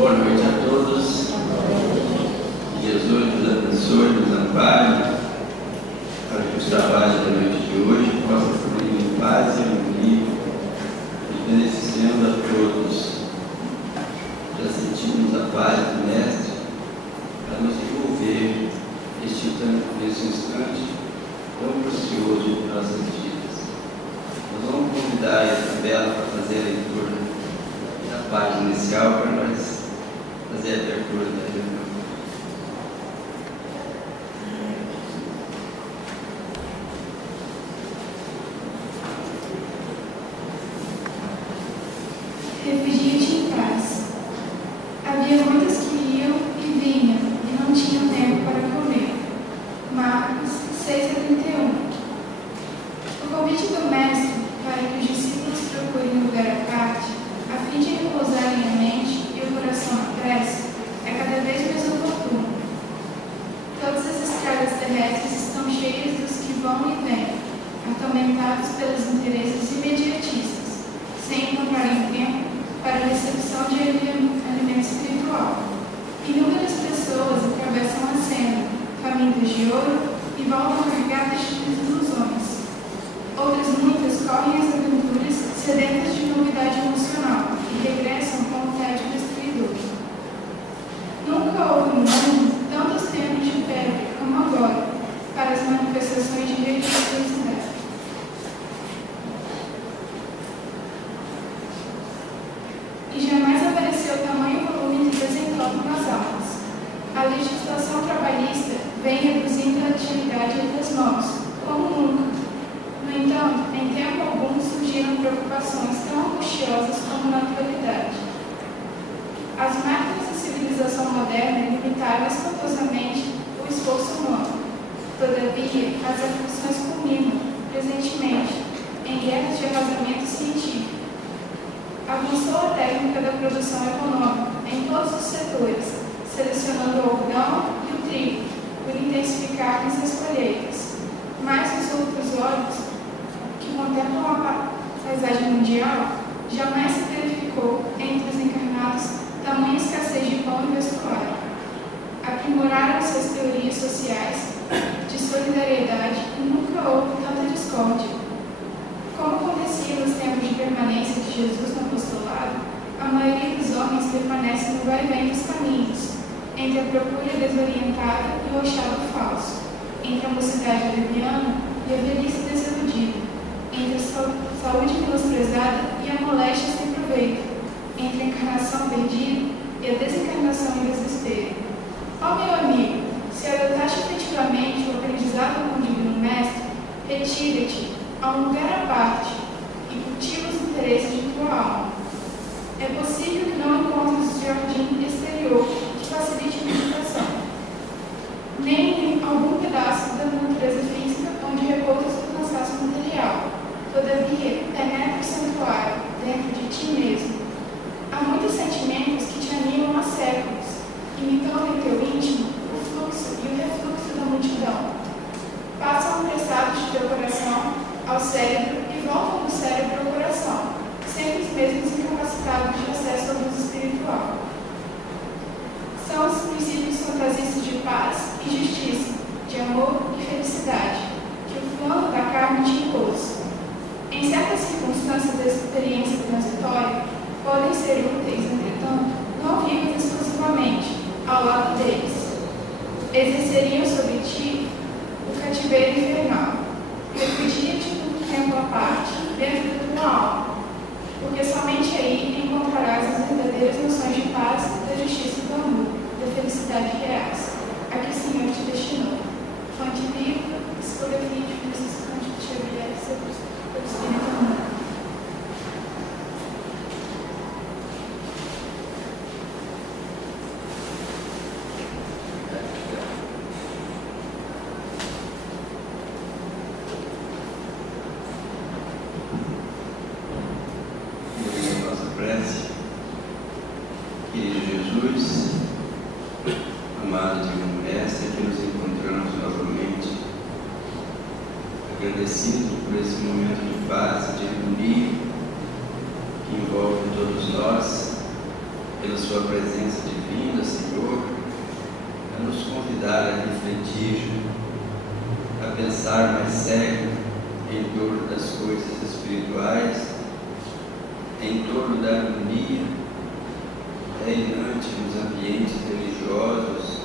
Boa noite a todos. Que Jesus nos abençoe, nos ampare, para que os trabalhos da noite de hoje possam fluir em paz e harmonia, beneficiando a todos. Já sentimos a paz do Mestre para nos envolver nesse instante tão precioso de nossas vidas. Nós vamos convidar a Isabela para fazer a leitura da página inicial para nós fazer a abertura da reunião. Refugia-te em paz. Havia muitos que iam e vinham e não tinham tempo para comer. Marcos 6:31. O convite do Mestre para que os discípulos procurem um lugar à parte, a fim de repousarem a mente e o coração à prece, é cada vez mais oportuno. Todas as estradas terrestres estão cheias dos que vão e vêm, atormentados pelos interesses imediatistas, sem encontrarem tempo para a recepção de alimento espiritual. Inúmeras pessoas atravessam a cena, famintas de ouro, e voltam carregadas de desilusões. Outras muitas correm as aventuras sedentas de novidade emocional e regressam com o tédio destruidor. Nunca houve no mundo tantos tempos de febre como agora para as manifestações de religiosidade. E jamais apareceu tamanho volume de desencontro nas almas. A legislação trabalhista vem reduzindo a atividade entre as mãos, como nunca. No entanto, em tempo algum surgiram preocupações tão angustiosas como na atualidade. As máquinas da civilização moderna limitaram espantosamente o esforço humano. Todavia, as aflições culminam, presentemente, em guerras de arrasamento científico. Avançou a técnica da produção econômica em todos os setores, selecionando o algodão e o trigo, por intensificarem as colheitas. Mas os outros olhos, que contemplam a paisagem mundial, jamais se verificou entre os encarnados tamanha escassez de pão e vestuário. Aprimoraram suas teorias sociais de solidariedade e nunca houve tanta discórdia. Como acontecia nos tempos de permanência de Jesus no apostolado, a maioria dos homens permanece no vai-vem dos caminhos, entre a procura desorientada e o achado falso, entre a mocidade leviana e a velhice desiludida, entre a saúde menosprezada e a moléstia sem proveito, entre a encarnação perdida e a desencarnação em desespero. Ó meu amigo, se adotaste efetivamente o aprendizado com o Divino Mestre, retira-te a um lugar à parte e cultiva os interesses de tua alma. É possível que não encontres o jardim exterior que facilite a meditação, nem em algum pedaço da natureza física onde repousas o cansaço material. Todavia, penetra o santuário dentro de ti mesmo. Há muitos sentimentos que te animam há séculos, imitando em teu íntimo o fluxo e o refluxo da multidão. Passam apressados de teu coração ao cérebro e voltam do cérebro ao coração, sempre os mesmos incapacitados de acesso à luz espiritual. São os princípios fantasistas de paz e justiça, de amor e felicidade, que o plano da carne te impôs. Em certas circunstâncias da experiência transitória, podem ser úteis, entretanto, não vivas exclusivamente ao lado deles. Exerceriam sobre ti o cativeiro infernal. Refugia-te por tempo à parte, dentro da tua alma, porque somente aí encontrarás as verdadeiras noções de paz, da justiça e do amor, da felicidade reais, a que o Senhor te destinou. Fonte viva, psicografia de Francisco Cândido Xavier, pelo Espírito Humano. Querido Jesus, amado Divino Mestre, aqui nos encontramos novamente, agradecidos por esse momento de paz e de harmonia que envolve todos nós, pela sua presença divina, Senhor, a nos convidar a refletir, a pensar mais sério em torno das coisas espirituais, em torno da harmonia reinante nos ambientes religiosos,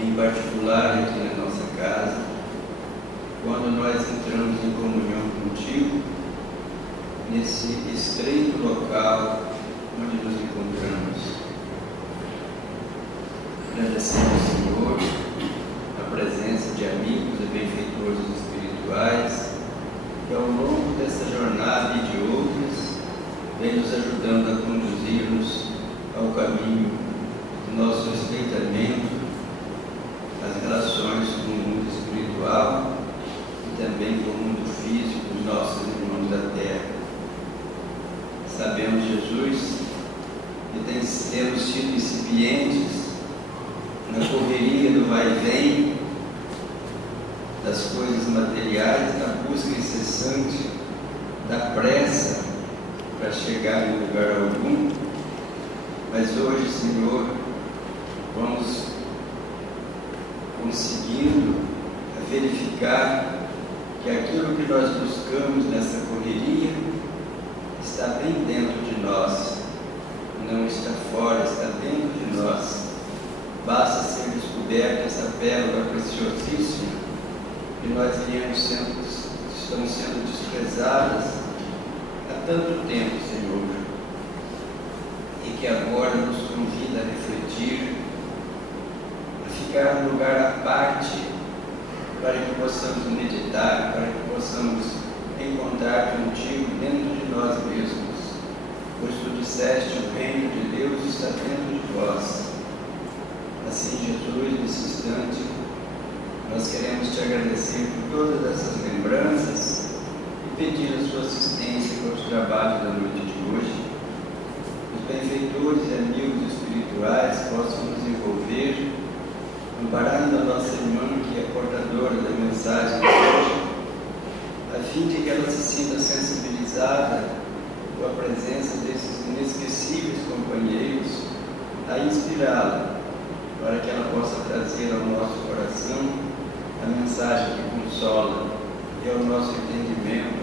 em particular aqui na nossa casa, quando nós entramos em comunhão contigo, nesse estreito local onde nos encontramos. Agradecemos, Senhor, a presença de amigos e benfeitores espirituais que ao longo dessa jornada e de outras vem nos ajudando a conduzir-nos ao caminho do nosso estreitamento, as relações com o mundo espiritual e também com o mundo físico dos nossos irmãos da terra. Sabemos, Jesus, que temos sido incipientes na correria do vai e vem das coisas materiais, na busca incessante da pressa para chegar em lugar algum, mas hoje, Senhor, vamos conseguindo verificar que aquilo que nós buscamos nessa correria está bem dentro de nós, não está fora, está dentro de nós. Basta ser descoberta essa pérola preciosíssima que nós estão sendo desprezadas há tanto tempo, Senhor, e que agora nos convida a refletir, a ficar num lugar à parte, para que possamos meditar, para que possamos encontrar contigo dentro de nós mesmos, pois tu disseste: o reino de Deus está dentro de vós. Assim, Jesus, nesse instante, nós queremos te agradecer por todas essas lembranças e pedir a sua assistência para os trabalhos da noite de hoje. Os benfeitores e amigos espirituais possam nos envolver, amparando a nossa irmã, que é portadora da mensagem de hoje, a fim de que ela se sinta sensibilizada com a presença desses inesquecíveis companheiros, a inspirá-la, para que ela possa trazer ao nosso coração a mensagem que consola e ao nosso entendimento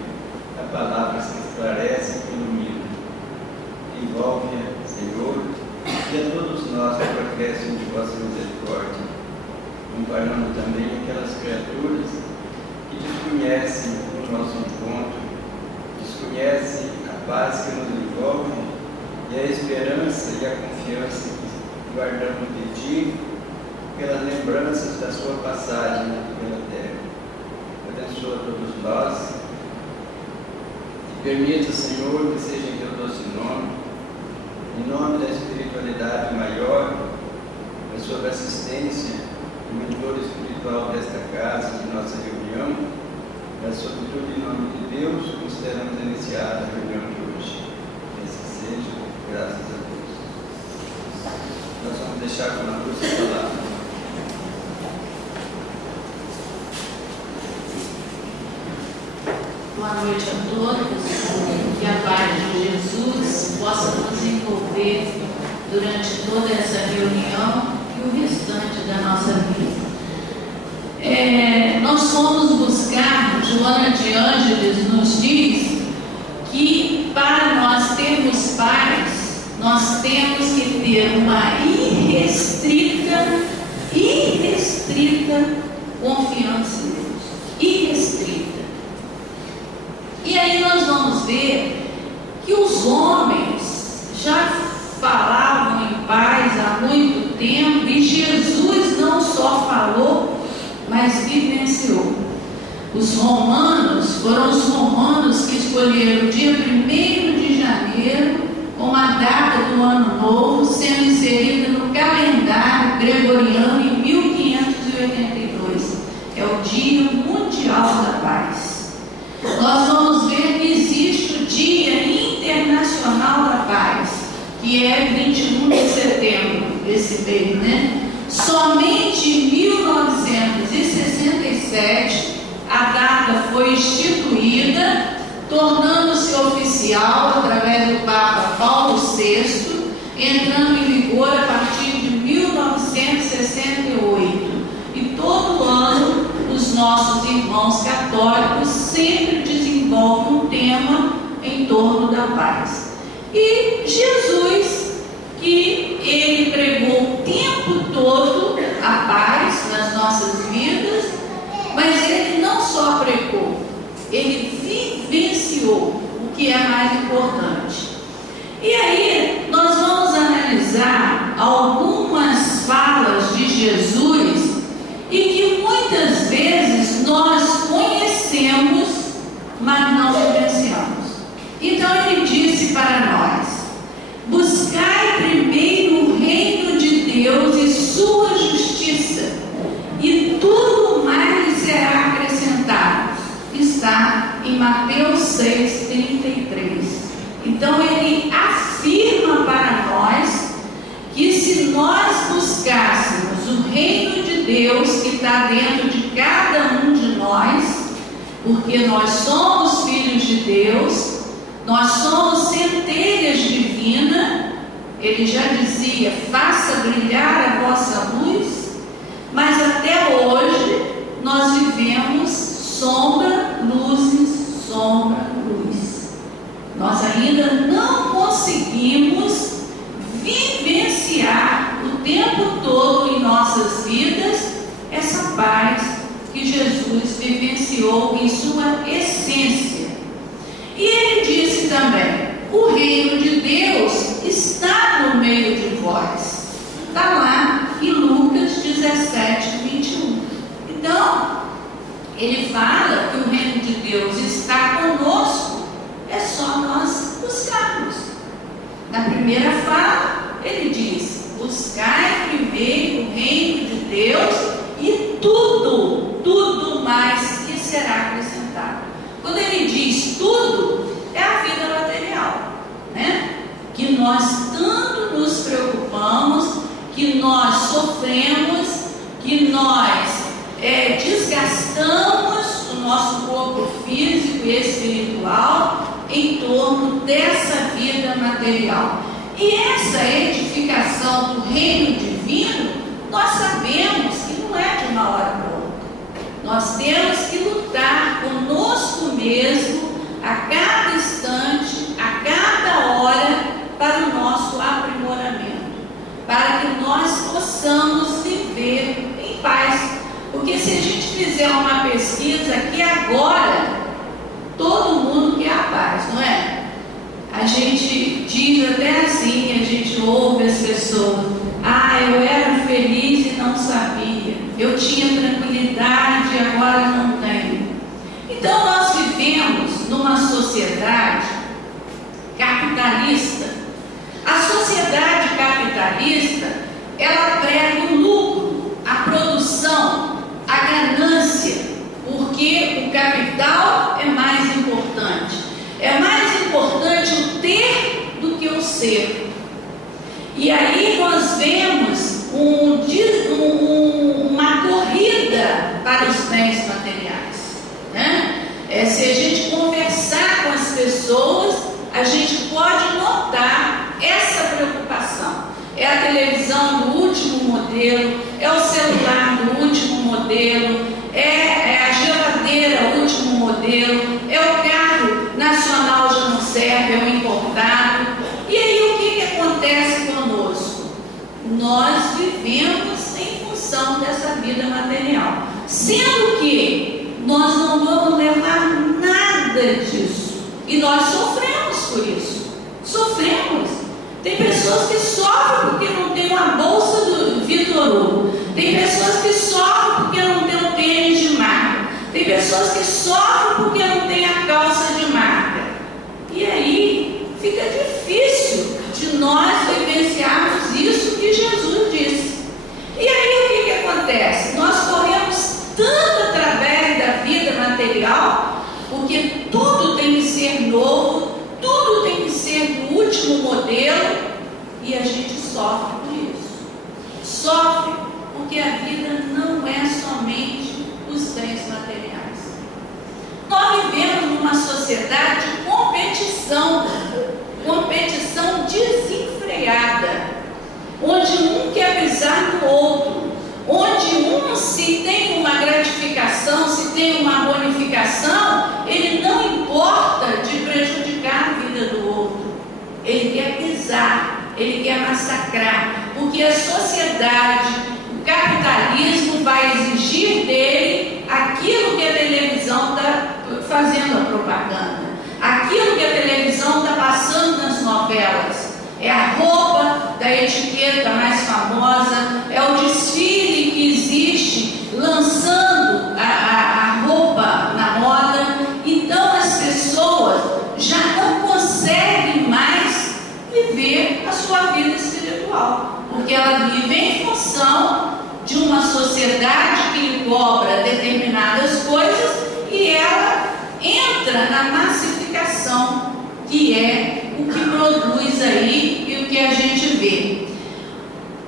a palavras que esclarecem e iluminam. Envolve-a, Senhor, e a todos nós pelo acréscimo de vossa misericórdia, amparando também aquelas criaturas que desconhecem o nosso encontro, desconhecem a paz que nos envolve e a esperança e a confiança que guardamos de ti, pelas lembranças da sua passagem pela terra. Abençoa todos nós e permita, Senhor, que seja em teu doce nome, em nome da espiritualidade maior, da sua assistência, o mentor espiritual desta casa, de nossa reunião, mas sobretudo em nome de Deus, consideramos iniciada a reunião de hoje. Assim seja, graças a Deus. Nós vamos deixar com a luz falar. Boa noite a todos. Que a paz de Jesus possa nos envolver durante toda essa reunião e o restante da nossa vida. Nós fomos buscar, Joana de Ângeles nos diz que para nós termos paz, nós temos que ter uma irrestrita confiança em Deus. Irrestrita. E aí nós vamos ver que os homens já falavam em paz há muito tempo e Jesus não só falou, mas vivenciou. Os romanos, foram os romanos que escolheram o dia 1º de janeiro como a data do ano novo, sendo inserida no calendário gregoriano em 1582. É o Dia Mundial da Paz. Nós vamos ver que existe o Dia Internacional da Paz, que é 21 de setembro, esse mês, né? Somente em 1967 a data foi instituída, tornando-se oficial através do Papa Paulo VI, entrando em vigor a partir de 1968. E todo ano os nossos irmãos católicos sempre desenvolvem um tema em torno da paz. E Jesus, que ele pregou o tempo todo a paz nas nossas vidas, mas ele não só pregou, ele vivenciou, o que é mais importante. E aí nós vamos analisar algumas falas de Jesus e que muitas vezes nós conhecemos, mas não vivenciamos. Então ele disse para nós: buscai primeiro o reino de Deus e sua justiça, e tudo mais lhe será acrescentado. Está em Mateus 6:33. Então ele afirma para nós que se nós buscássemos o reino de Deus que está dentro de cada um de nós, porque nós somos filhos de Deus, nós somos centelhas divinas, ele já dizia: faça brilhar a vossa luz, mas até hoje nós vivemos sombra, luzes, sombra, luz. Nós ainda não conseguimos vivenciar o tempo todo em nossas vidas essa paz que Jesus vivenciou em sua essência. E ele disse também: o reino de Deus está no meio de vós. Está lá em Lucas 17:21. Então, ele fala que o reino de Deus está conosco, é só nós buscarmos. Na primeira fala, ele diz: buscai primeiro o reino de Deus e tudo mais lhe será acrescentado. Quando ele diz tudo, é a vida material, né? Que nós tanto nos preocupamos, que nós sofremos, que nós desgastamos o nosso corpo físico e espiritual em torno dessa vida material. E essa edificação do reino divino, nós sabemos que não é de uma hora para outra. Nós temos que lutar conosco mesmo, a cada instante, a cada hora, para o nosso aprimoramento, para que nós possamos viver em paz. Porque se a gente fizer uma pesquisa aqui agora, todo mundo quer a paz, não é? A gente diz até assim, a gente ouve as pessoas: ah, eu era feliz e não sabia, eu tinha tranquilidade e agora não tenho. Então nós vivemos numa sociedade capitalista. A sociedade capitalista, ela prega o lucro, a produção, a ganância, porque o capital é mais importante. É mais importante o ter do que o ser. E aí nós vemos uma corrida para os bens materiais, né? Se a gente conversar com as pessoas, a gente pode notar essa preocupação. É a televisão do último modelo, é o celular do último modelo, é a geladeira último modelo, é o carro nacional já não serve, é o importado. E aí o que acontece conosco? Nós vivemos em função dessa vida material, sendo que nós não vamos levar nada disso, e nós sofremos por isso. Sofremos. Tem pessoas que sofrem porque não tem uma bolsa do Vitor Hugo. Tem pessoas que sofrem porque não tem um tênis de marca. Tem pessoas que sofrem porque não tem a calça de marca. E aí fica difícil de nós vivenciarmos isso que Jesus disse. E aí o que acontece? Nós corremos tanto através da vida material, porque tudo tem que ser novo, tudo tem que ser do último modelo, e a gente sofre por isso. Sofre porque a vida não é somente os bens materiais. Nós vivemos numa sociedade de competição desenfreada. freada, onde um quer pisar no outro, onde um, se tem uma gratificação, se tem uma bonificação, ele não importa de prejudicar a vida do outro, ele quer pisar, ele quer massacrar, porque a sociedade, o capitalismo vai exigir dele aquilo que a televisão está fazendo a propaganda, aquilo que a televisão está passando nas novelas. É a roupa da etiqueta mais famosa, é o desfile que existe lançando a roupa na moda. Então as pessoas já não conseguem mais viver a sua vida espiritual, porque ela vive em função de uma sociedade que lhe cobra determinadas coisas e ela entra na massificação, que é o que produz aí e o que a gente vê.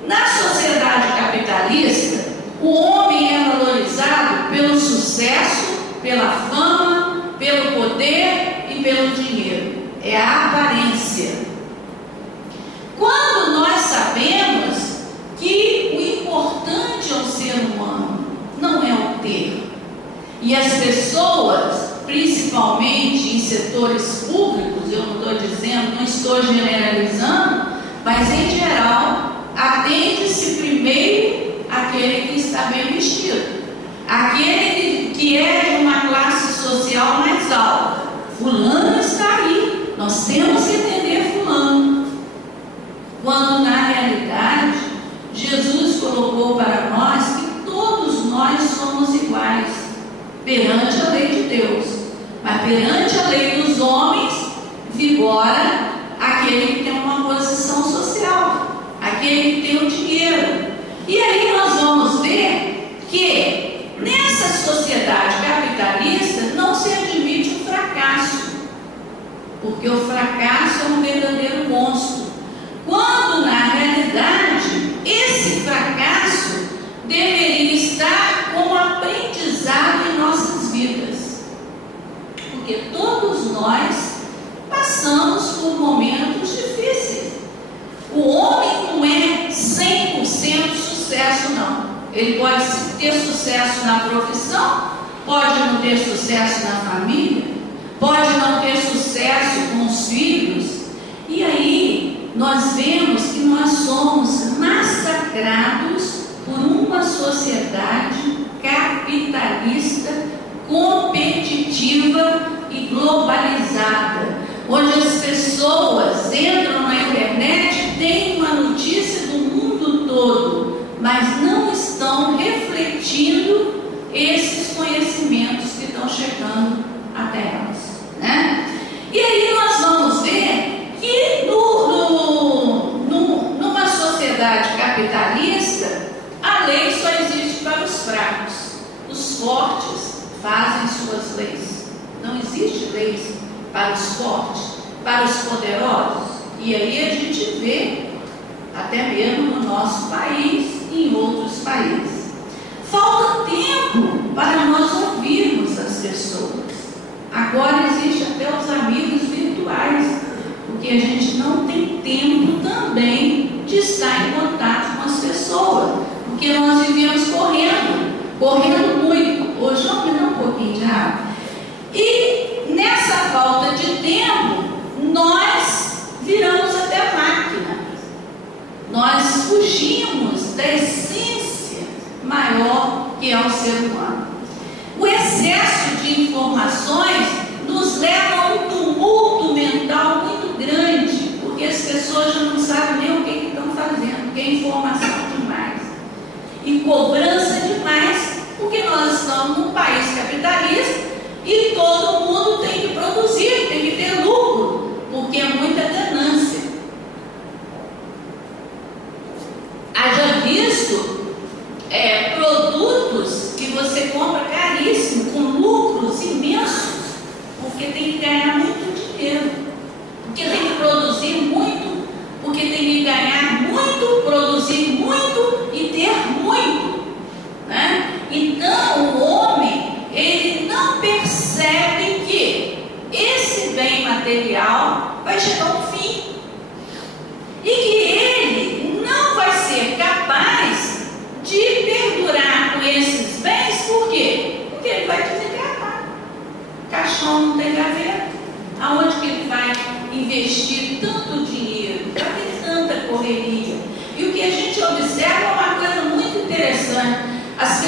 Na sociedade capitalista, o homem é valorizado pelo sucesso, pela fama, pelo poder e pelo dinheiro. É a aparência. Quando nós sabemos que o importante ao ser humano não é o ter, e as pessoas, principalmente em setores públicos, eu não estou dizendo, não estou generalizando, mas em geral, atende-se primeiro aquele que está bem vestido, aquele que é de uma classe social mais alta. Fulano está aí, nós temos que atender fulano. Quando na realidade, Jesus colocou para nós que todos nós somos iguais perante a lei de Deus, mas perante a lei dos homens vigora aquele que tem uma posição social, aquele que tem o dinheiro. E aí nós vamos ver que nessa sociedade capitalista não se admite o fracasso, porque o fracasso é um verdadeiro monstro, quando na realidade esse fracasso deveria estar como aprendizado em nossas vidas, porque todos nós passamos por momentos difíceis. O homem não é 100% sucesso, não. Ele pode ter sucesso na profissão, pode não ter sucesso na família, pode não ter sucesso com os filhos. E aí nós vemos que nós somos massacrados por uma sociedade capitalista, competitiva e globalizada, onde as pessoas entram na internet, têm uma notícia do mundo todo, mas não estão refletindo esses conhecimentos que estão chegando até nós, né? E aí nós vamos ver que numa sociedade capitalista, a lei só existe para os fracos. Os fortes fazem suas leis. Não existe leis para os fortes, para os poderosos. E aí a gente vê, até mesmo no nosso país e em outros países. Falta tempo para nós ouvirmos as pessoas. Agora existe até os amigos virtuais, porque a gente não tem tempo também de estar em contato com as pessoas, porque nós vivemos correndo muito. Ô João, me dá um pouquinho de água. E nessa falta de tempo, nós viramos até máquina. Nós fugimos da essência maior que é o ser humano. O excesso de informações nos leva a um tumulto mental muito grande, porque as pessoas já não sabem nem o que estão fazendo, porque é informação demais e cobrança demais, porque nós estamos num país capitalista e todo mundo tem que produzir, tem que ter lucro, porque é muita ganância. Haja visto produtos que você compra caríssimo, com lucros imensos, porque tem que ganhar muito dinheiro, porque tem que produzir muito, porque tem que ganhar muito, produzir muito e ter muito, né? Então o homem, ele não percebe que esse bem material vai chegar ao fim e que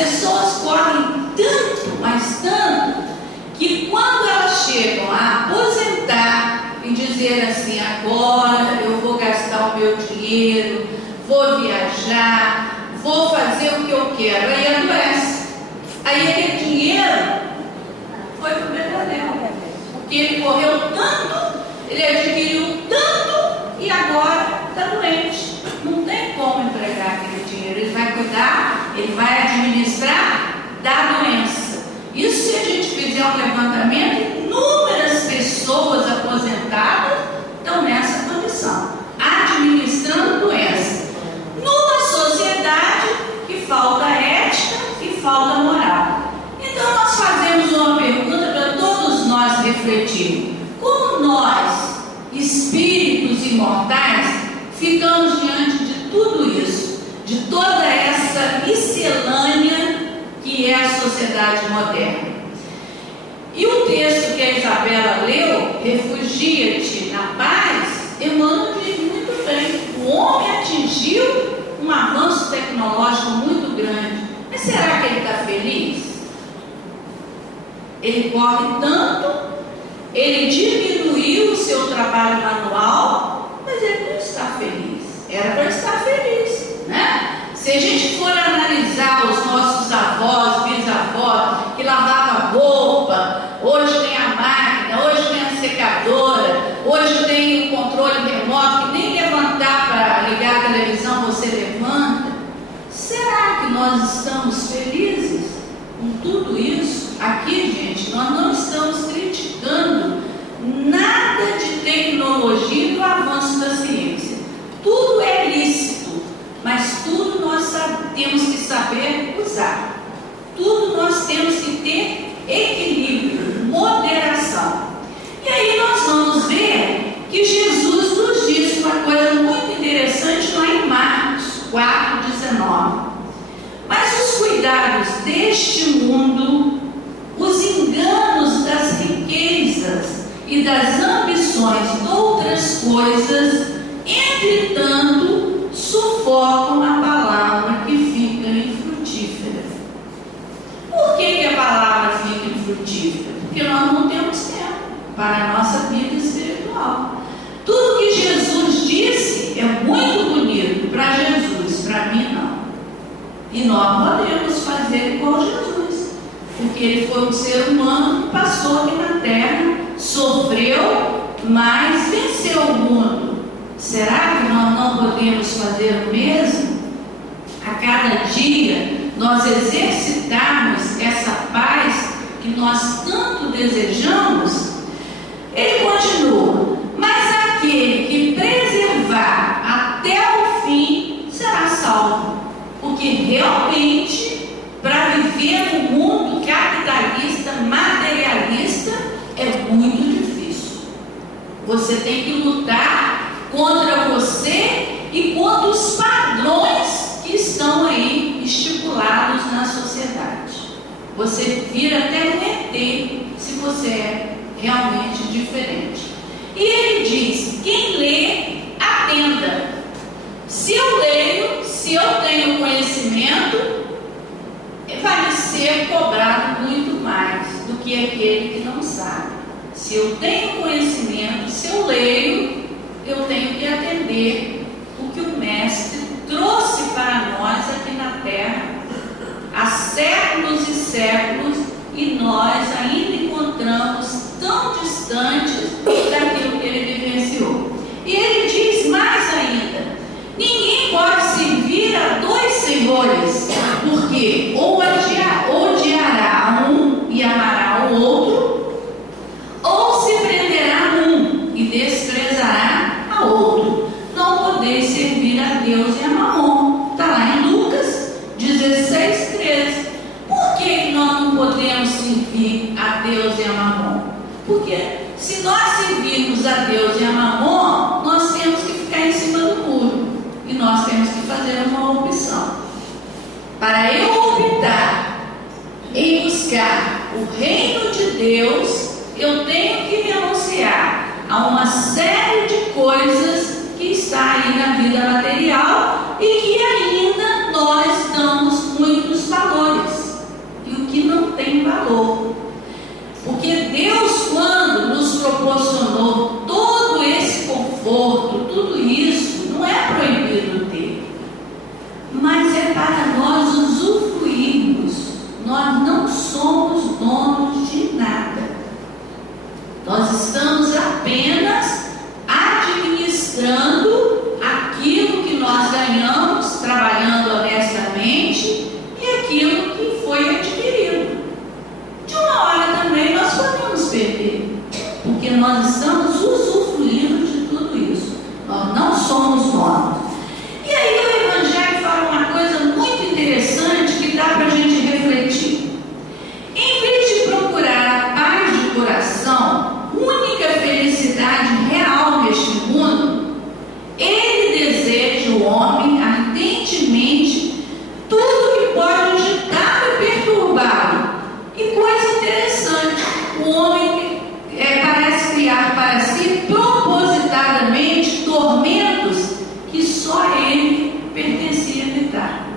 pessoas correm tanto, mas tanto, que quando elas chegam a aposentar e dizer assim, agora eu vou gastar o meu dinheiro, vou viajar, vou fazer o que eu quero, aí adoece. Aí aquele dinheiro foi para o verdadeiro, porque ele correu tanto, ele adquiriu tanto e agora está doente. Não tem como entregar aquele dinheiro. Ele vai cuidar, ele vai administrar da doença. Isso, se a gente fizer um levantamento, inúmeras pessoas aposentadas estão nessa condição, administrando doença, numa sociedade que falta ética e falta moral. Então nós fazemos uma pergunta para todos nós refletirmos: como nós, espíritos imortais, ficamos diante de tudo isso, de toda essa miscelânea que é a sociedade moderna? E o texto que a Isabela leu, refugia-te na paz, Emmanuel diz muito bem: o homem atingiu um avanço tecnológico muito grande, mas será que ele está feliz? Ele corre tanto, ele diminuiu o seu trabalho manual, mas ele não está feliz. Era para estar feliz, né? Se a gente for analisar os nossos avós, bisavós, que lavavam roupa, hoje tem a máquina, hoje tem a secadora, hoje tem o controle remoto, que nem levantar para ligar a televisão você levanta. Será que nós estamos felizes com tudo isso? Aqui, gente, nós não estamos criticando nada de tecnologia e do avanço da ciência. Tudo é lícito, mas tudo nós temos que saber usar. Tudo nós temos que ter equilíbrio, moderação. E aí nós vamos ver que Jesus nos diz uma coisa muito interessante lá em Marcos 4,19. Mas os cuidados deste mundo, os enganos das riquezas e das ambições de outras coisas, entretanto, sufocam a palavra que fica infrutífera. Por que a palavra fica infrutífera? Porque nós não temos tempo para a nossa vida espiritual. Tudo que Jesus disse é muito bonito para Jesus, para mim não. E nós podemos fazer igual Jesus, porque ele foi um ser humano que passou aqui na terra, sofreu, mas venceu o mundo. Será que nós não podemos fazer o mesmo? A cada dia nós exercitarmos essa paz que nós tanto desejamos. Ele continua: mas aquele que preservar até o fim será salvo. Porque realmente, para viver num mundo capitalista, materialista, é muito difícil. Você tem que lutar contra você e contra os padrões que estão aí estipulados na sociedade. Você vira até um ET se você é realmente diferente. E ele diz: quem lê, atenda. Se eu leio, se eu tenho conhecimento, vai me ser cobrado muito mais do que aquele que não sabe. Se eu tenho conhecimento, se eu leio, eu tenho que atender o que o Mestre trouxe para nós aqui na Terra há séculos e séculos, e nós ainda encontramos tão distantes daquilo que ele vivenciou. E ele diz mais ainda: ninguém pode servir a dois senhores, porque ou odiará um e amará o outro, ou se prenderá um e desprezará a outro. Não podeis servir a Deus e a Mamon. Está lá em Lucas 16:13. Por que nós não podemos servir a Deus e a Mamon? Porque se nós servirmos a Deus e a Mamon, nós temos que ficar em cima do muro. E nós temos que fazer uma opção. Para eu optar em buscar o reino de Deus, eu tenho que renunciar a uma série de coisas que está aí na vida material e que ainda nós damos muitos valores. valor. Porque Deus, quando nos proporcionou todo esse conforto, tudo isso, não é proibido ter, mas é para nós usufruirmos. Nós não somos donos de nada. Nós estamos apenas administrando aquilo que nós ganhamos trabalhando honestamente e aquilo que foi adquirido. De uma hora também nós podemos perder, porque nós estamos usufruindo de tudo isso. Nós não somos donos. E aí o Evangelho fala uma coisa muito interessante que dá para a gente refletir. Em vez de procurar a paz de coração, única felicidade real neste mundo, ele deseja o homem ardentemente tudo que pode agitá-lo e perturbá-lo. E coisa interessante, o homem parece criar para si propositadamente tormentos que só a ele pertencia evitar.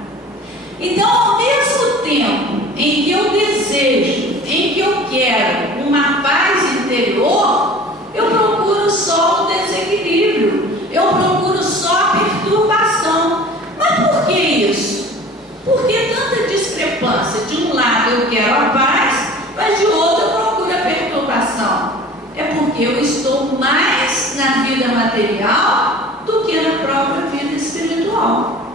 Então, ao mesmo tempo em que eu desejo, em que eu quero uma paz interior, eu procuro só o desequilíbrio, eu procuro só a perturbação. Mas por que isso? Por que tanta discrepância? De um lado eu quero a paz, mas de outro eu procuro a perturbação. É porque eu estou mais na vida material do que na própria vida espiritual.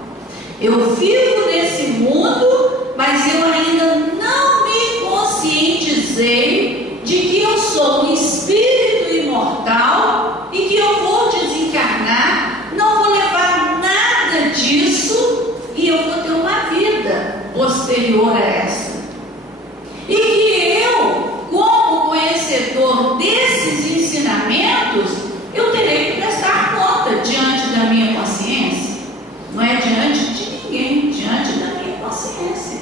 Eu vivo nesse mundo, mas eu ainda não me conscientizei de que eu sou um espírito imortal e que eu vou desencarnar, não vou levar nada disso e eu vou ter uma vida posterior a essa. E que eu, como conhecedor desses ensinamentos, eu terei que prestar conta diante da minha consciência. Não é diante de ninguém, diante da minha consciência.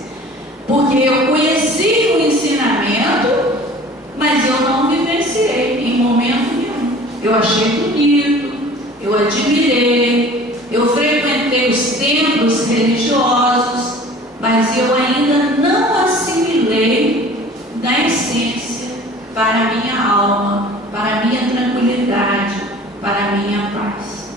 Porque eu conheci o ensinamento, mas eu não vivenciei em momento nenhum. Eu achei bonito, eu admirei, eu frequentei os templos religiosos, mas eu ainda não assimilei da essência para a minha alma, para a minha tranquilidade, para a minha paz.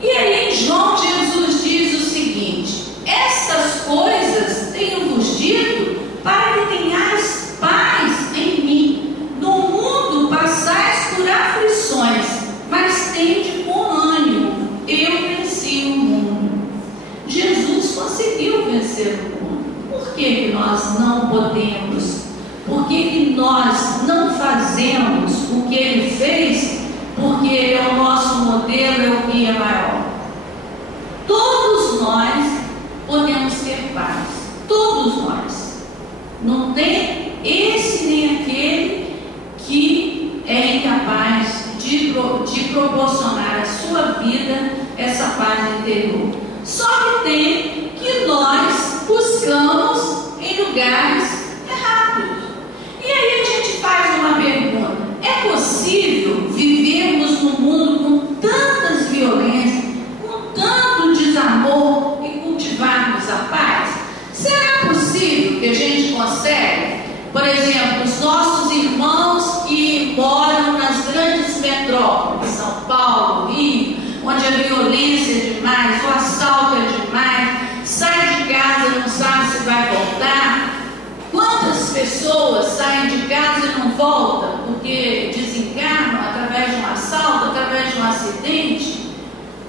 E aí em João, Jesus diz o seguinte: estas coisas tenho-vos dito para que tenhais paz em mim. No mundo passais por aflições, mas tende bom ânimo, eu venci o mundo. Jesus conseguiu vencer o mundo. Por que nós não podemos? Por que nós não fazemos o que ele fez? Porque ele é o nosso modelo, é o guia maior. Todos nós podemos ter paz. Todos nós. Não tem esse nem aquele que é incapaz de proporcionar à sua vida essa paz interior. Só que tem que nós buscamos em lugares errados. E aí a gente faz uma pergunta: é possível vivermos num mundo com tantas violências, com tanto desamor e cultivarmos a paz? Será possível que a gente consegue? Por exemplo, os nossos irmãos que moram nas grandes metrópoles, São Paulo, Rio, onde a violência é demais, o assalto é demais, sai de casa e não sabe se vai voltar. Quantas pessoas saem de casa e não voltam porque desencarnam através de um assalto, através de um acidente?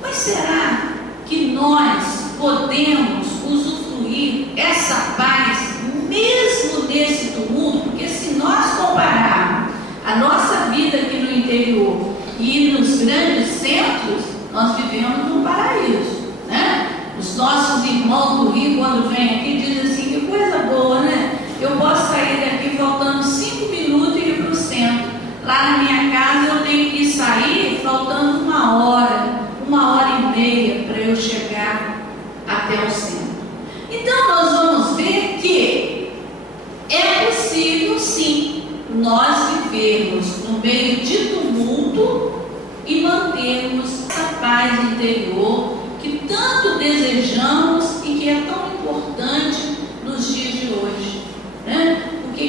Mas será que nós podemos usufruir essa paz mesmo nesse tumulto? Porque se nós compararmos a nossa vida aqui no interior e nos grandes centros, nós vivemos num paraíso, né? Os nossos irmãos do Rio, quando vêm aqui, dizem assim: que coisa boa, né? Eu posso sair daqui faltando 5 minutos e ir para o centro. Lá na minha casa eu tenho que sair faltando 1 hora e meia para eu chegar até o centro. Então nós vamos ver que é possível sim nós vivermos no meio de tumulto e mantermos a paz interior que tanto desejamos e que é tão importante nos dias de hoje, né? Porque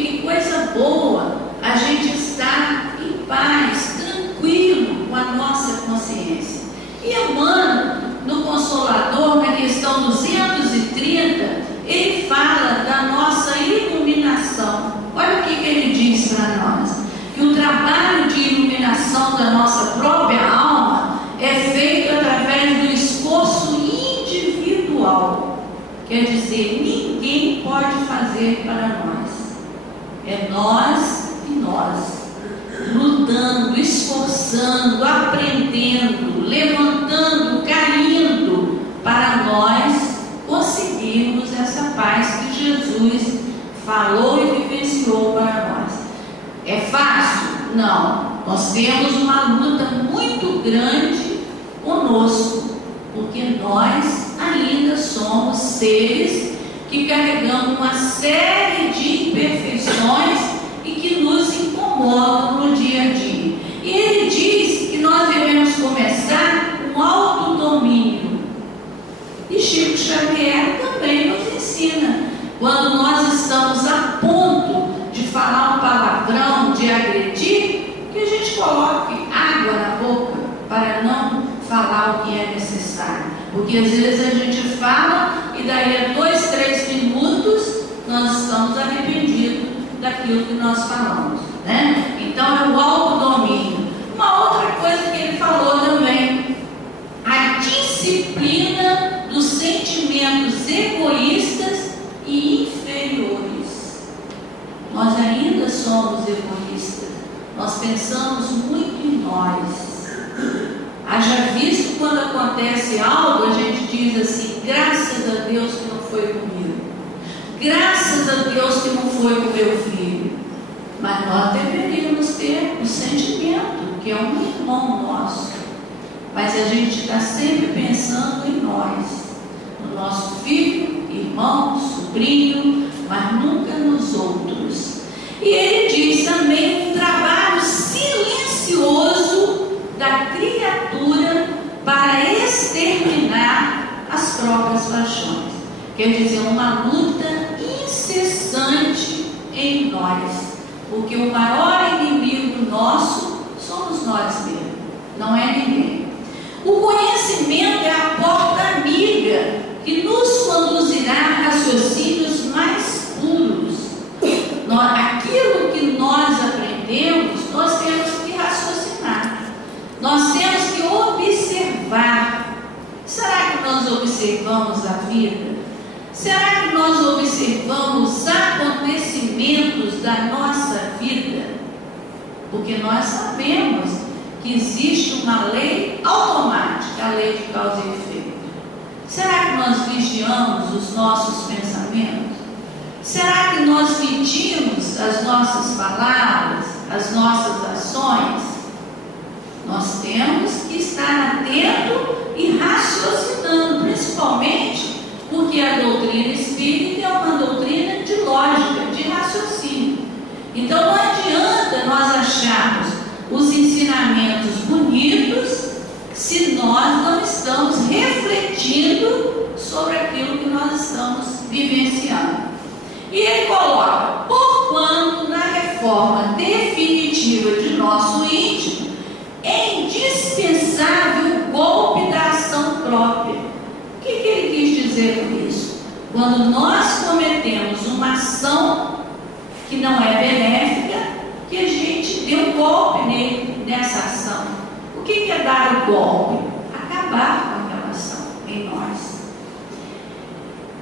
quer dizer, ninguém pode fazer para nós. É nós e nós, lutando, esforçando, aprendendo, levantando, caindo, para nós conseguirmos essa paz que Jesus falou e vivenciou para nós. É fácil? Não. Nós temos uma luta muito grande conosco, porque nós ainda somos seres que carregamos uma série de imperfeições e que nos incomodam no dia a dia. E ele diz que nós devemos começar com autodomínio. E Chico Xavier também nos ensina, quando nós estamos a ponto de falar um palavrão, de agredir, que a gente coloque água na boca para não falar o que é necessário. Porque às vezes a gente fala e daí a 2, 3 minutos nós estamos arrependidos daquilo que nós falamos, né? Então é o autodomínio. Uma outra coisa que ele falou também, a disciplina dos sentimentos egoístas e inferiores. Nós ainda somos egoístas, nós pensamos muito em nós. Haja visto quando acontece algo, a gente diz assim: graças a Deus que não foi comigo, graças a Deus que não foi com meu filho. Mas nós deveríamos ter o sentimento, que é um irmão nosso. Mas a gente está sempre pensando em nós, no nosso filho, irmão, sobrinho, mas nunca nos outros. E ele diz também um trabalho silencioso da criatura para exterminar as próprias paixões. Quer dizer, uma luta incessante em nós, porque o maior inimigo nosso somos nós mesmos, não é ninguém. O conhecimento é a porta amiga que nos conduzirá a raciocínios mais puros. Aquilo que nós aprendemos, nós temos que raciocinar, nós temos que observar. Será que nós observamos a vida? Será que nós observamos os acontecimentos da nossa vida? Porque nós sabemos que existe uma lei automática, a lei de causa e efeito. Será que nós vigiamos os nossos pensamentos? Será que nós medimos as nossas palavras, as nossas ações? Nós temos que estar atento e raciocinando, principalmente porque a doutrina espírita é uma doutrina de lógica, de raciocínio. Então não adianta nós acharmos os ensinamentos bonitos se nós não estamos refletindo sobre aquilo que nós estamos vivenciando. E ele coloca: porquanto na reforma definitiva de nosso íntimo é indispensável o golpe da ação própria. O que ele quis dizer com isso? Quando nós cometemos uma ação que não é benéfica, que a gente dê um golpe nessa ação. O que é dar o golpe? Acabar com aquela ação em nós.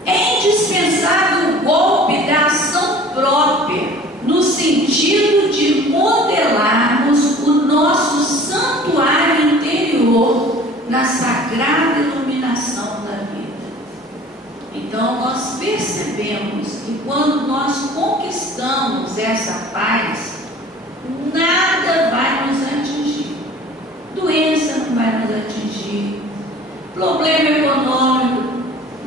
É indispensável o golpe da ação própria, no sentido de modelarmos o nosso santuário interior na sagrada iluminação da vida. Então nós percebemos que quando nós conquistamos essa paz, nada vai nos atingir. Doença não vai nos atingir, problema econômico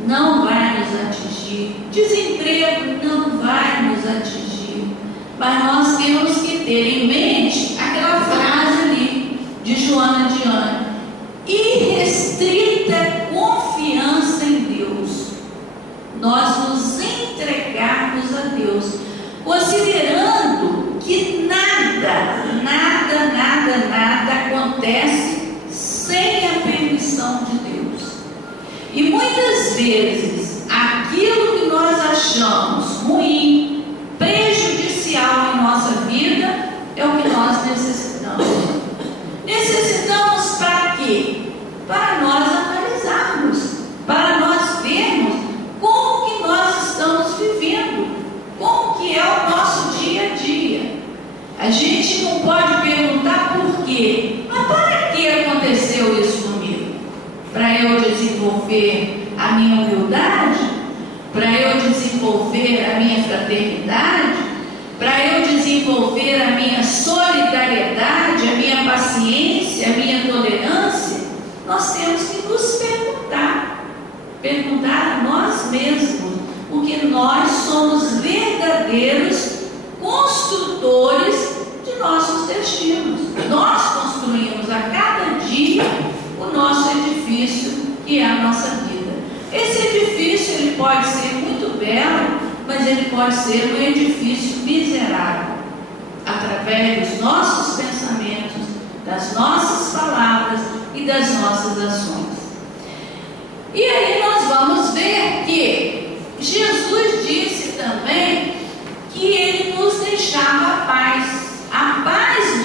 não vai nos atingir, desemprego não vai nos atingir. Mas nós temos que ter em mente aquela frase ali de Joana de Ângeles: irrestrita confiança em Deus. Nós nos entregarmos a Deus, considerando que nada acontece sem a permissão de Deus. E muitas vezes aquilo que nós achamos ruim, prejudicial em nossa vida, é o que nós necessitamos. Necessitamos para quê? Para nós analisarmos, para nós vermos como minha humildade, para eu desenvolver a minha fraternidade, para eu desenvolver a minha solidariedade, a minha paciência, a minha tolerância, nós temos que nos perguntar a nós mesmos, porque nós somos verdadeiros construtores de nossos destinos. Nós construímos a cada dia o nosso edifício, que é a nossa vida. Esse edifício ele pode ser muito belo, mas ele pode ser um edifício miserável, através dos nossos pensamentos, das nossas palavras e das nossas ações. E aí nós vamos ver que Jesus disse também que Ele nos deixava a paz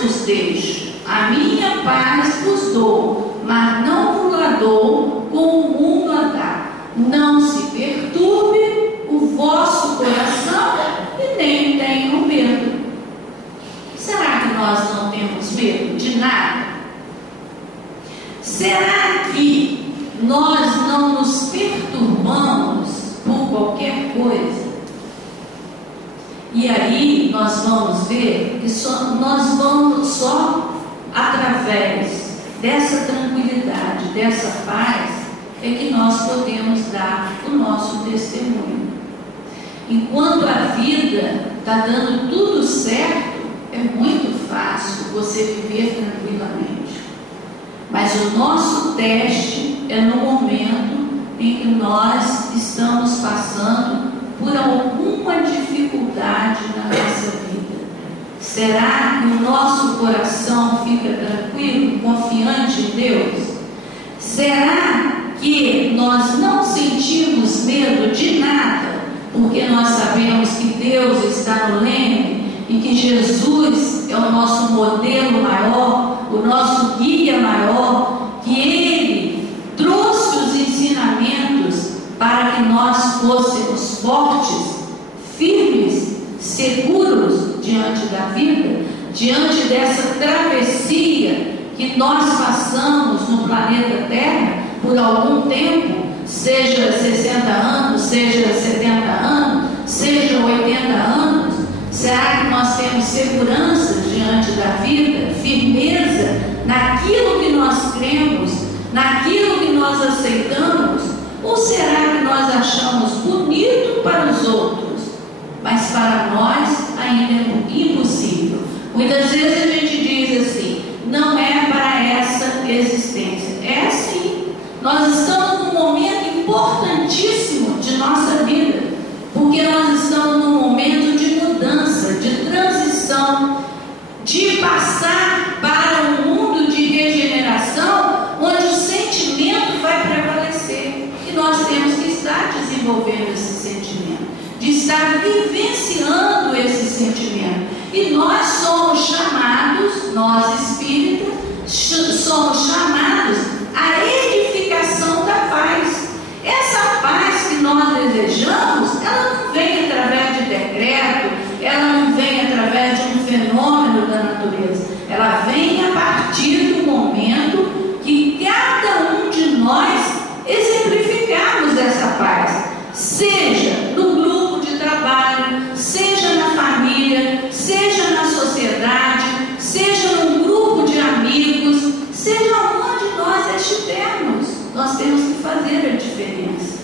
vos deixo, a minha paz vos dou, mas não vos a dou como o mundo a dá. Não se perturbe o vosso coração e nem tenham medo. Será que nós não temos medo de nada? Será que nós não nos perturbamos por qualquer coisa? E aí nós vamos ver que nós vamos só através dessa tranquilidade, dessa paz, é que nós podemos dar o nosso testemunho. Enquanto a vida está dando tudo certo, é muito fácil você viver tranquilamente. Mas o nosso teste é no momento em que nós estamos passando por alguma dificuldade na nossa vida. Será que o nosso coração fica tranquilo, confiante em Deus? Será que nós não sentimos medo de nada, porque nós sabemos que Deus está no leme e que Jesus é o nosso modelo maior, o nosso guia maior, que Ele trouxe os ensinamentos para que nós fôssemos fortes, firmes, seguros diante da vida, diante dessa travessia que nós passamos no planeta Terra por algum tempo, seja 60 anos, seja 70 anos, seja 80 anos. Será que nós temos segurança diante da vida, firmeza naquilo que nós cremos, naquilo que nós aceitamos? Ou será que nós achamos bonito para os outros, mas para nós ainda é impossível? Muitas vezes a gente diz assim: não é para essa existência. É sim. Nós estamos num momento importantíssimo de nossa vida, porque nós estamos num momento de mudança, de transição, de passar para um mundo de regeneração, onde o sentimento vai prevalecer. E nós temos que estar desenvolvendo esse sentimento, de estar vivenciando esse sentimento. E nós somos chamados, nós espíritas, somos chamados à edificação da paz. Essa paz que nós desejamos, ela não vem através de decreto, ela não vem através de um fenômeno da natureza, ela vem a partir do momento que cada um de nós exemplificarmos essa paz, seja no grupo de trabalho, seja na família, seja na sociedade, seja num grupo de amigos, seja onde nós estivermos, nós temos que fazer a diferença.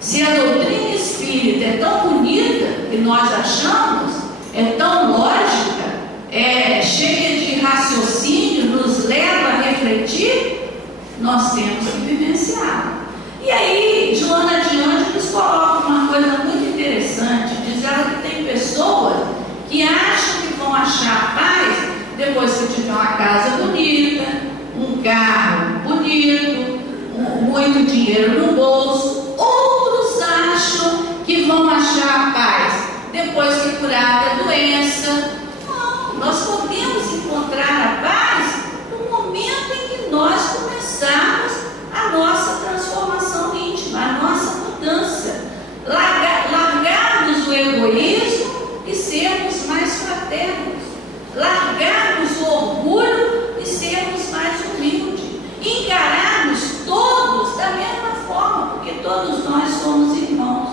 Se a doutrina espírita é tão bonita que nós achamos, é tão lógica, é cheia de raciocínio, nos leva a refletir, nós temos que vivenciar. E aí, Joana de Anjos nos coloca uma coisa muito interessante, diz ela que tem pessoas que acham que vão achar paz depois que tiver uma casa bonita, um carro bonito, muito dinheiro no bolso. Outros acham que vão achar paz depois que curar da doença. Não, nós podemos encontrar a paz no momento em que nós começarmos a nossa transformação íntima, a nossa mudança, largarmos o egoísmo e sermos mais fraternos, largarmos o orgulho e sermos mais humildes, encararmos todos da mesma forma, porque todos todos nós somos irmãos,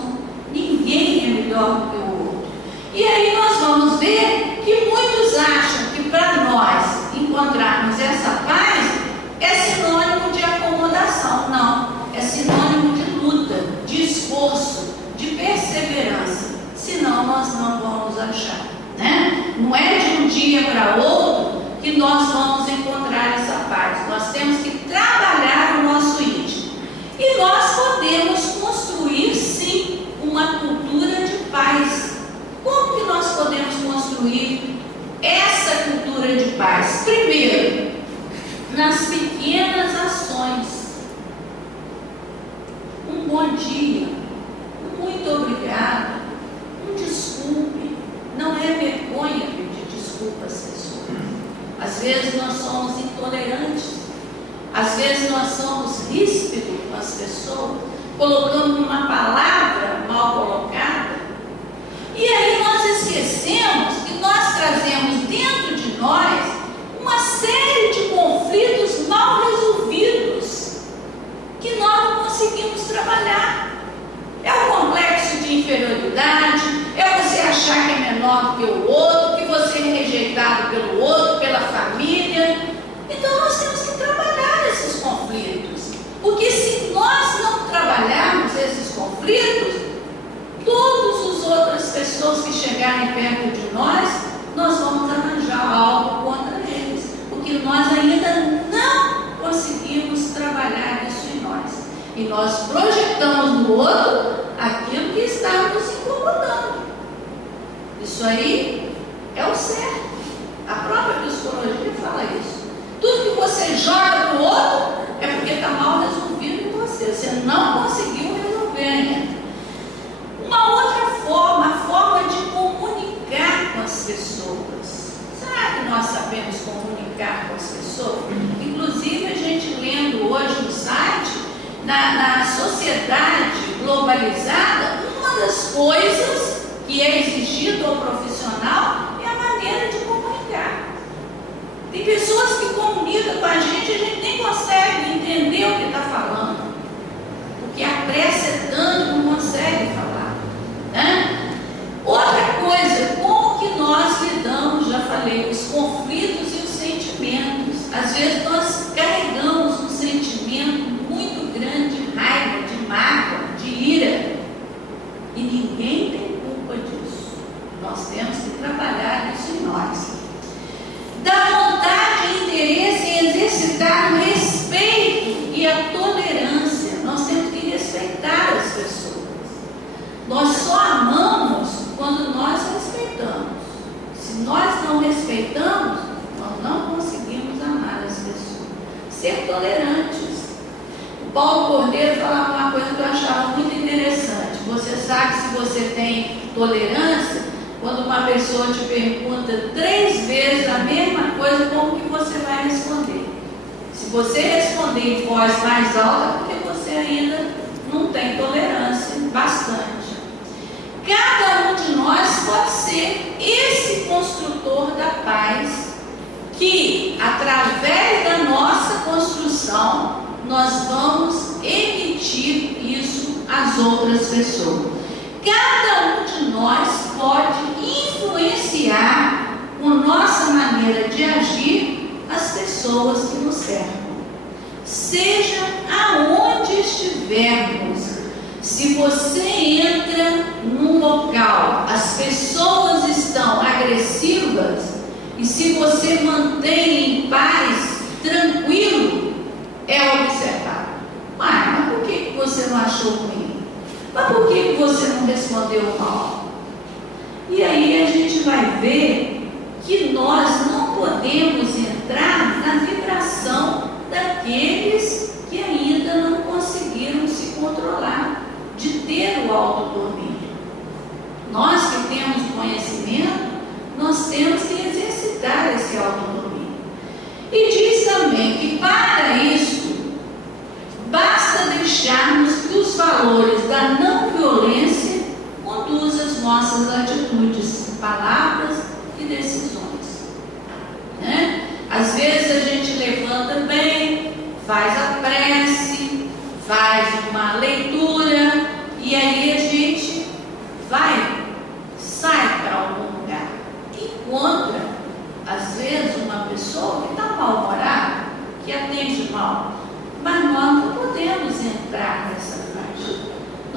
ninguém é melhor do que o outro. E aí nós vamos ver que muitos acham que para nós encontrarmos essa paz é sinônimo de acomodação. Não, é sinônimo de luta, de esforço, de perseverança. Senão nós não vamos achar, né? Não é de um dia para outro que nós vamos encontrar essa paz. Nós temos que trabalhar o nosso íntimo. E nós podemos construir, sim, uma cultura de paz. Como que nós podemos construir essa cultura de paz? Primeiro, nas pequenas ações. Um bom dia, um muito obrigado, um desculpe. Não é vergonha pedir desculpa às pessoas. Às vezes nós somos intolerantes, às vezes nós somos ríspidos com as pessoas, colocando uma palavra mal colocada. E aí nós esquecemos que nós trazemos dentro de nós uma série de conflitos mal resolvidos que nós não conseguimos trabalhar. É o complexo de inferioridade, é você achar que é menor do que o outro, que você é rejeitado pelo outro, pela família. Então nós temos que trabalhar esses conflitos, porque se nós não trabalharmos esses conflitos, todas as outras pessoas que chegarem perto de nós vamos arranjar algo contra eles, porque nós ainda não conseguimos trabalhar isso em nós. E nós projetamos no outro aquilo que está nos incomodando. Isso aí é o certo. A própria psicologia fala isso. Tudo que você joga para o outro é porque está mal resolvido em você. Você não conseguiu resolver ainda. Uma outra forma, a forma de comunicar com as pessoas. Será que nós sabemos comunicar com as pessoas? Inclusive, a gente lendo hoje no site, na sociedade globalizada, uma das coisas que é exigido ao profissional é a maneira de comunicar. Tem pessoas que comunicam com a gente nem consegue entender o que está falando, porque a pressa é tanto, não consegue falar, né? Outra coisa, como que nós lidamos, já falei, os conflitos e os sentimentos. Às vezes nós carregamos um sentimento muito grande de raiva, de mágoa, de ira, e ninguém tem culpa disso. Nós temos que trabalhar isso em nós. Da vontade e interesse em exercitar o respeito e a tolerância. Nós temos que respeitar as pessoas. Nós só amamos quando nós respeitamos. Se nós não respeitamos, nós não conseguimos amar as pessoas. Ser tolerantes. O Paulo Cordeiro falava uma coisa que eu achava muito interessante. Você sabe se você tem tolerância quando uma pessoa te pergunta 3 vezes a mesma coisa, como que você vai responder? Se você responder em voz mais alta, porque você ainda não tem tolerância bastante. Cada um de nós pode ser esse construtor da paz, que através da nossa construção nós vamos emitir isso às outras pessoas. Cada um de nós pode influenciar com nossa maneira de agir as pessoas que nos cercam. Seja aonde estivermos, se você entra num local, as pessoas estão agressivas, e se você mantém em paz, tranquilo, é observar. Mas por que você não achou ruim? Mas por que você não respondeu mal? E aí a gente vai ver que nós não podemos entrar na vibração daqueles que ainda não conseguiram se controlar, de ter o autodomínio. Nós que temos conhecimento, nós temos que exercitar esse autodomínio. E diz também que para isso, basta deixarmos que os valores da não violência conduzam as nossas atitudes, palavras e decisões. Né? Às vezes a gente levanta bem, faz a prece, faz uma leitura,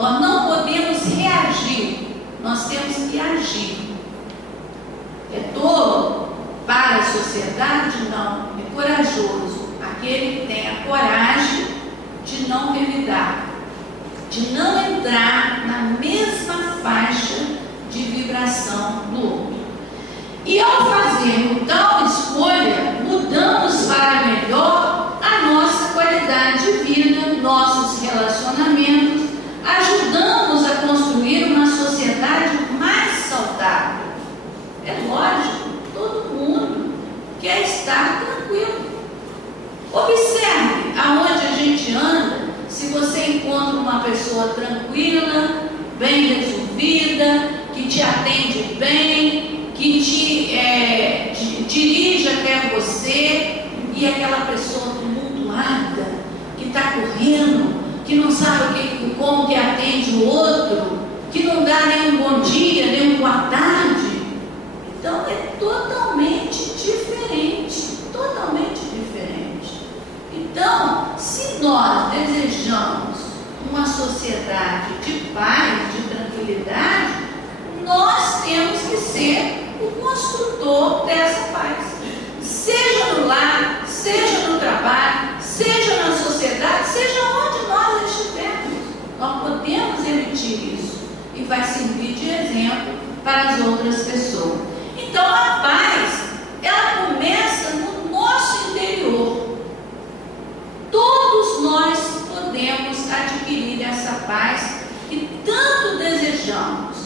Nós não podemos reagir, nós temos que agir. É tolo para a sociedade? Não. É corajoso aquele que tem a coragem de não revidar, de não entrar na mesma faixa de vibração do outro. E ao fazermos tal escolha, mudamos para melhor a nossa qualidade de vida, nossos relacionamentos, ajudamos a construir uma sociedade mais saudável. É lógico, todo mundo quer estar tranquilo. Observe aonde a gente anda, se você encontra uma pessoa tranquila, bem resolvida, que te atende bem, que te dirige até você, e aquela pessoa tumultuada, que está correndo, que não sabe como que atende o outro, que não dá nem um bom dia, nem um boa tarde. Então é totalmente diferente, totalmente diferente. Então, se nós desejamos uma sociedade de paz, de tranquilidade, nós temos que ser o construtor dessa paz. Seja no lar, seja no trabalho, seja na sociedade, seja onde nós estivermos, nós podemos emitir isso e vai servir de exemplo para as outras pessoas. Então a paz, ela começa no nosso interior. Todos nós podemos adquirir essa paz que tanto desejamos.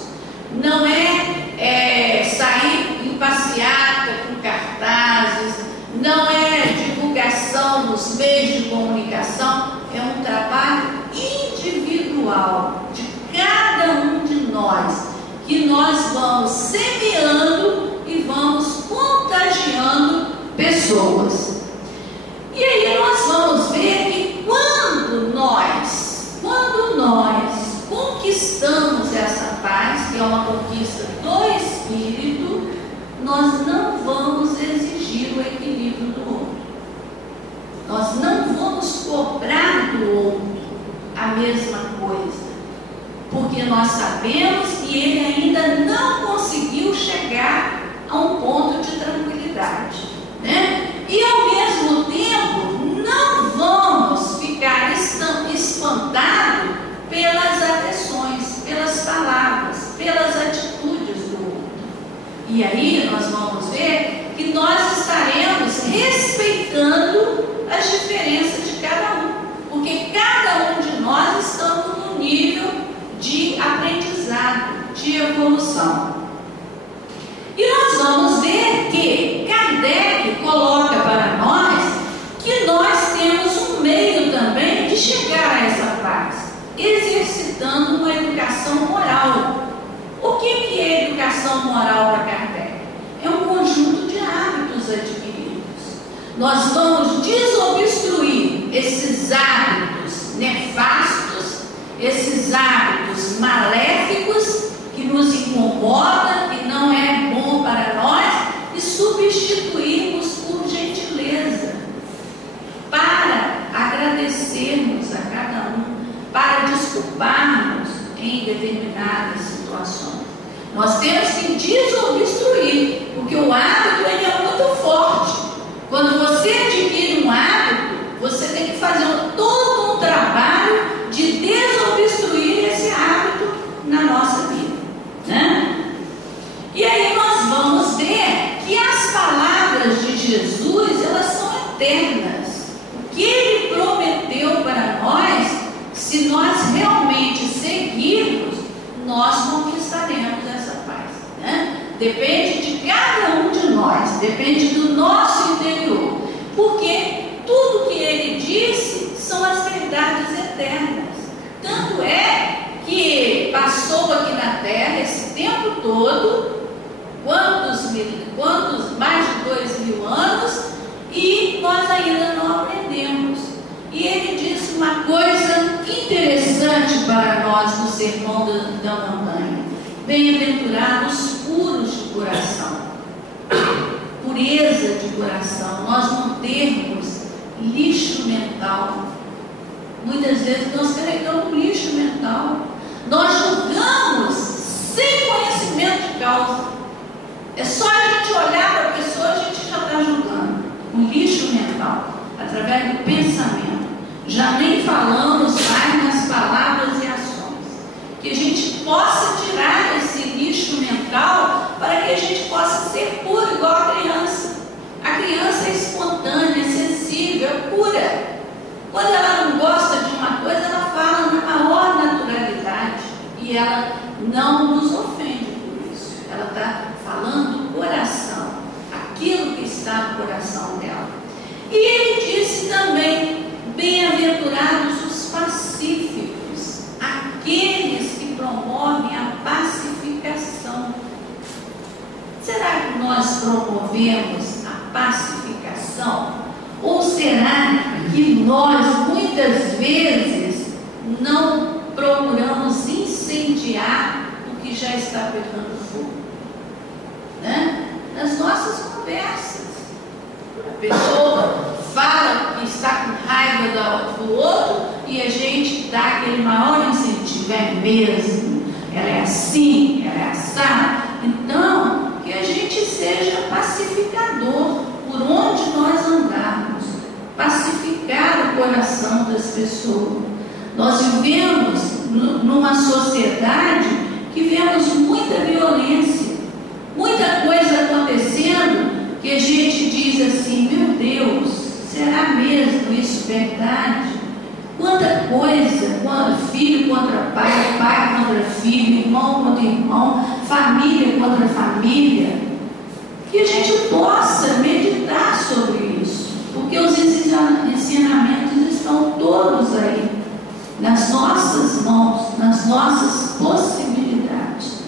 Não é sair em passeata com cartazes, não é divulgação nos meios de comunicação, é um trabalho individual de cada um de nós, que nós vamos semeando e vamos contagiando pessoas. E aí nós vamos ver que quando nós conquistamos essa paz, que é uma conquista do Espírito, nós não vamos exigir o equilíbrio do outro. Nós não vamos cobrar do outro a mesma coisa, porque nós sabemos que ele ainda não conseguiu chegar a um ponto de tranquilidade, né? E ao mesmo tempo não vamos ficar espantados pelas agressões, pelas palavras, pelas atitudes do outro. E aí nós vamos ver que nós estaremos respeitando as diferenças de cada um, porque cada um de nós estamos no nível de aprendizado, de evolução. E nós vamos ver que Kardec coloca para nós que nós temos um meio também de chegar a essa paz, exercitando uma educação moral. O que é educação moral para Kardec? É um conjunto de hábitos adquiridos. Nós vamos desobstruir esses hábitos nefastos, esses hábitos maléficos que nos incomodam, que não é bom para nós, e substituirmos por gentileza, para agradecermos a cada um, para desculparmos em determinadas situações. Nós temos que desobstruir, porque o hábito ele é muito forte. Quando você adquire um hábito, você tem que fazer todo um trabalho de desobstruir esse hábito na nossa vida, né? E aí nós vamos ver que as palavras de Jesus, elas são eternas. O que ele prometeu para nós, se nós realmente seguirmos, nós conquistaremos essa paz, né? Depende de cada um de nós, depende do nosso interior, porque tudo que ele disse são as verdades eternas. Tanto é que passou aqui na Terra esse tempo todo, mais de 2.000 anos, e nós ainda não aprendemos. E ele disse uma coisa interessante para nós no Sermão da Montanha: bem-aventurados puros de coração, pureza de coração, nós não termos lixo mental. Muitas vezes nós carregamos lixo mental, através do pensamento. Já nem falamos mais nas palavras e ações. Que a gente possa tirar esse lixo mental para que a gente possa ser puro igual a criança. A criança é espontânea, é sensível, é pura. Quando ela não gosta de uma coisa, ela fala na maior naturalidade e ela não nos ofende por isso. Ela está falando do coração, aquilo que está no coração dela. E ele disse também: bem-aventurados os pacíficos, aqueles que promovem a pacificação. Será que nós promovemos a pacificação? Ou será que nós muitas vezes não procuramos incendiar o que já está pegando fogo? Né? Nas nossas conversas, a pessoa fala que está com raiva do outro e a gente dá aquele maior incentivo. É mesmo, ela é assim, ela é assada. Então, que a gente seja pacificador por onde nós andarmos, pacificar o coração das pessoas. Nós vivemos numa sociedade que vemos muita violência, muita coisa acontecendo que a gente diz assim: meu Deus, será mesmo isso verdade? Quanta coisa, filho contra pai, pai contra filho, irmão contra irmão, família contra família. Que a gente possa meditar sobre isso, porque os ensinamentos estão todos aí, nas nossas mãos, nas nossas possibilidades.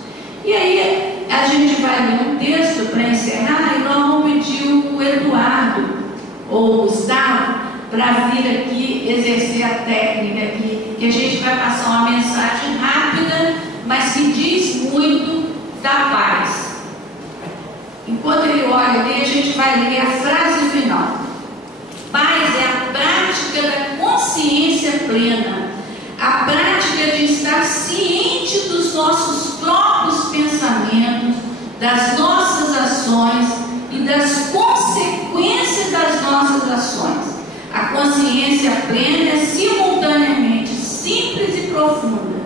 E aí a gente vai ler um texto para encerrar e nós vamos pedir o Eduardo ou o Gustavo para vir aqui exercer a técnica aqui, que a gente vai passar uma mensagem rápida, mas que diz muito da paz. Enquanto ele olha ali, a gente vai ler a frase final. Paz é a prática da consciência plena, a prática de estar ciente dos nossos próprios pensamentos, das nossas ações e das consequências das nossas ações. A consciência plena é simultaneamente simples e profunda.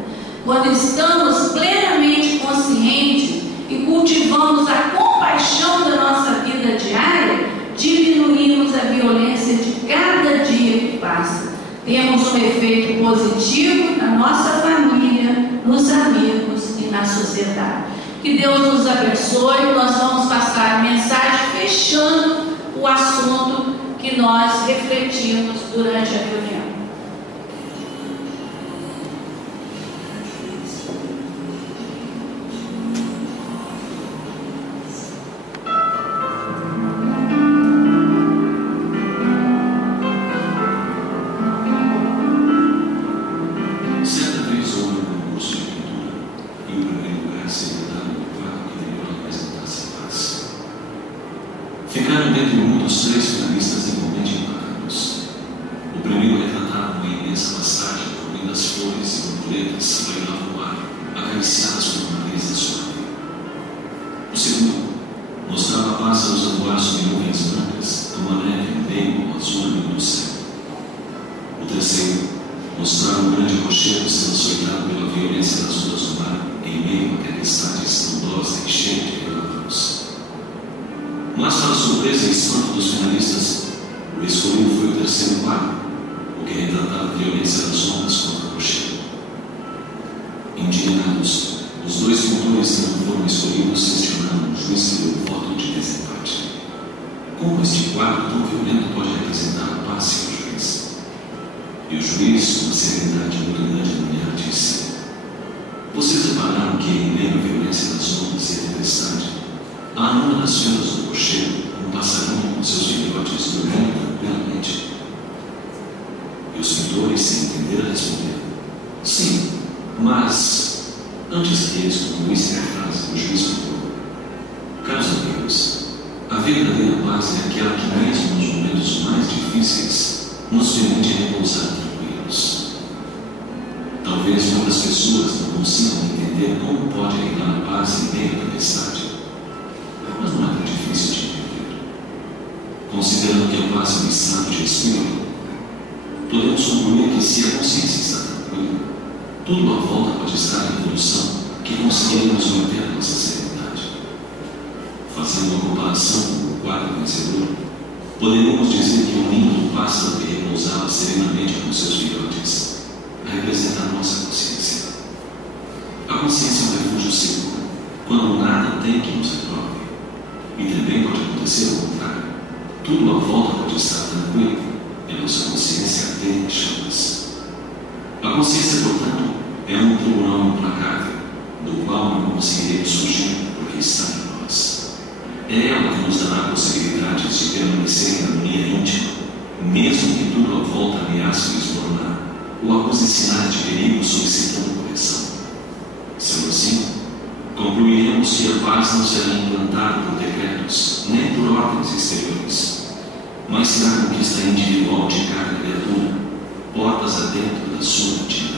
Quando estamos plenamente conscientes e cultivamos a compaixão da nossa vida diária, diminuímos a violência de cada dia que passa. Temos um efeito positivo na nossa família, nos amigos e na sociedade. Que Deus nos abençoe. Nós vamos passar a mensagem fechando o assunto que nós refletimos durante a reunião. Ficaram dentre muitos 3 finalistas igualmente impactantes. O primeiro retratava uma imensa pastagem por lindas flores e borboletas bailavam no ar, acariciadas por uma brisa suave. O segundo mostrava pássaros a voar sob nuvens brancas, uma neve em meio ao azul do céu. O terceiro mostrava um grande rochedo sendo açoitado pela violência das ondas do mar em meio à tempestade estrondosa e cheia de relâmpagos. Mas, para a surpresa e espanto dos finalistas, o escolhido foi o terceiro quadro, o que retratava a violência das ondas contra o rochedo. Indignados, os 2 pintores que não foram escolhidos questionaram o juiz que deu voto de desempate. Como este quadro tão violento pode representar a paz, senhor juiz? E o juiz, com uma serenidade muito grande no olhar, disse: vocês repararam que, em meio à violência das ondas e a tempestade, há numa das fendas do rochedo um passarinho com seus filhotes dormindo tranquilamente? E os pintores, sem entender, responderam: sim, mas antes que eles concluíssem a frase, o juiz falou: caros amigos, a verdadeira paz é aquela que, mesmo nos momentos mais difíceis, nos permite repousar tranquilos. Talvez muitas pessoas não consigam entender como pode reinar a paz em meio à tempestade, mas não é tão difícil de entender. Considerando que a paz é um estado de espírito, podemos concluir que se a consciência está tranquila, tudo à volta pode estar em evolução, que conseguiremos manter a nossa serenidade. Fazendo uma comparação com o quadro vencedor, poderemos dizer que o ninho do pássaro que repousava serenamente com seus filhotes representa a nossa consciência. A consciência é um refúgio seguro, quando nada tem que nos reprove. E também pode acontecer o contrário. Tudo à volta pode estar tranquilo e a nossa consciência arder em chamas. A consciência, portanto, é um tribunal implacável, do qual não conseguiremos fugir porque está em nós. É ela que nos dará possibilidades de permanecer em harmonia íntima, mesmo que tudo à volta ameace desmoronar ou acuse sinais de perigo solicitando correção. Sendo assim, concluiremos que a paz não será implantada por decretos, nem por ordens exteriores, mas será a conquista individual de cada criatura, portas adentro da sua intimidade.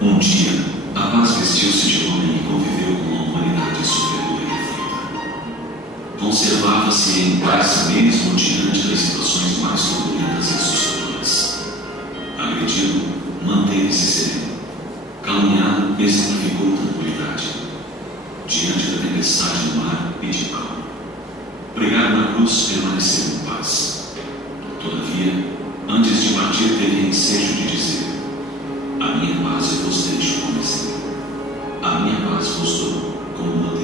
Um dia, a paz vestiu-se de homem e conviveu com a humanidade superior e reflita. Conservava-se em paz mesmo diante das situações mais turbulentas e assustadoras. Agredido, manteve-se sereno. Caluniado, exemplificou tranquilidade. Diante da tempestade do mar, pediu calma. Pregado na cruz, permaneceu em paz. Todavia, antes de partir, teve ensejo de dizer: a minha paz eu vos deixo como exemplo. A minha paz vos dou como modelo.